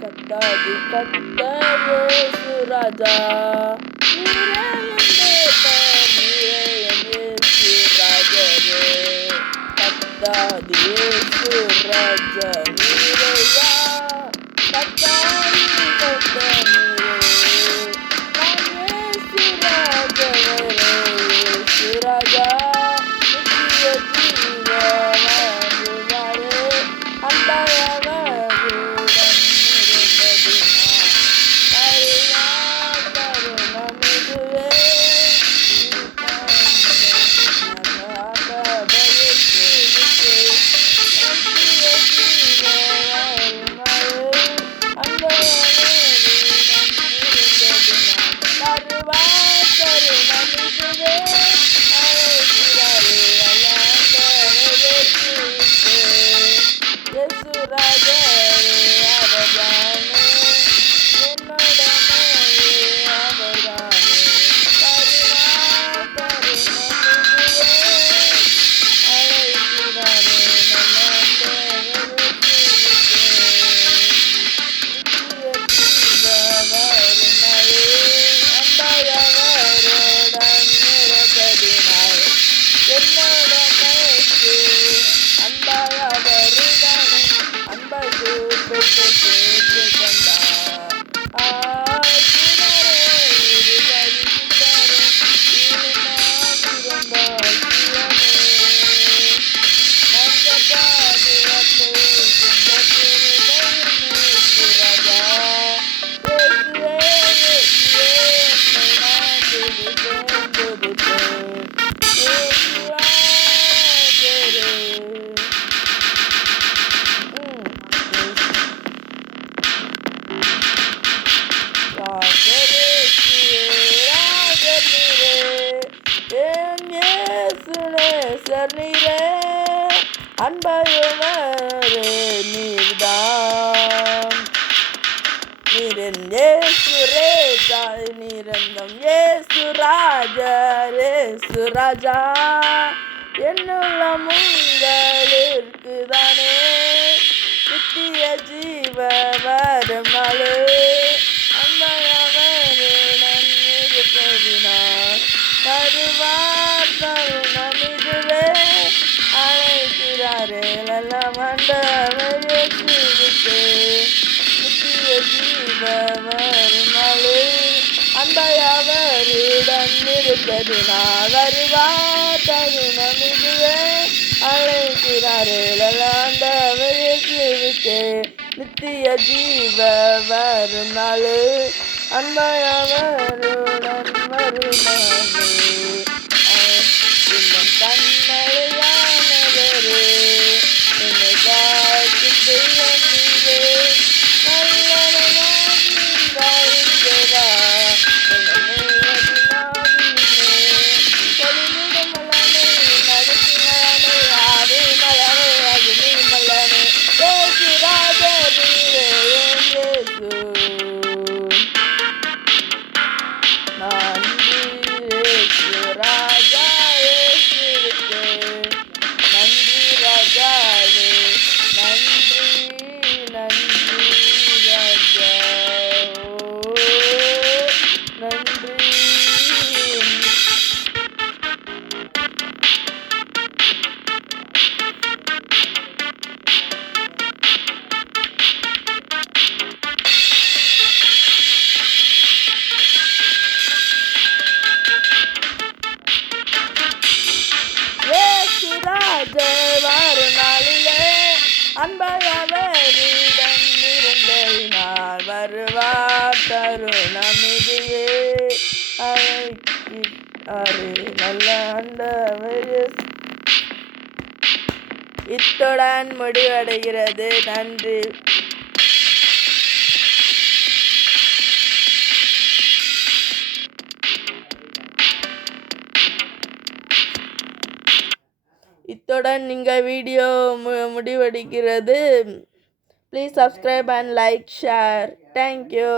கத்தாதி கத்தரே சுராஜா சுராஜரே கத்தாதி சுராஜா நீரையா கத்தாதி கத்தரே சுராஜரே சுராஜா அன்பையுமரே நீர்தான் நீரன் ஏசுரே தாய் நீரந்தம் ஏசுராஜரே சுராஜா என்னுள்ளம் உங்களுக்குதானே நித்திய ஜீவ வரும் நாளே அன்பையவரே நன்னிருப்பதினார் தருவார் தருணம் இதுவே அழைக்கிறாரே எல்லாம் ஆண்டவரே சிரித்தே நித்திய ஜீவ வரும் நாளே அன்பையவருடன் இருப்பதினால் வருவார் தருணம் இதுவே அழைக்கிறாரே எல்லாம் ஆண்டவரே சிரித்தே நித்திய ஜீவ வரும் நாளே அன்பையவருடன் வரும் நாளே கண்மலையானவரே என்னை காக்கும் தெய்வம் நீரே நல்லவனாகின்றா மலனே நடுக்கினானே ஆவே மலனே அகினி மலனே ஏசு ராஜா நீரே ஏசு நன்றி ஏசு ராஜா நாளிலே அன்பையவரிடம் இருந்ததினால் வருவார் தருணம் இதுவே அழைக்கிறாரே நல்ல ஆண்டவரே. இத்துடன் முடிவடைகிறது. நன்றி. இத்துடன் நீங்கள் வீடியோ முடிவடைகிறது. Please subscribe and like share. Thank you.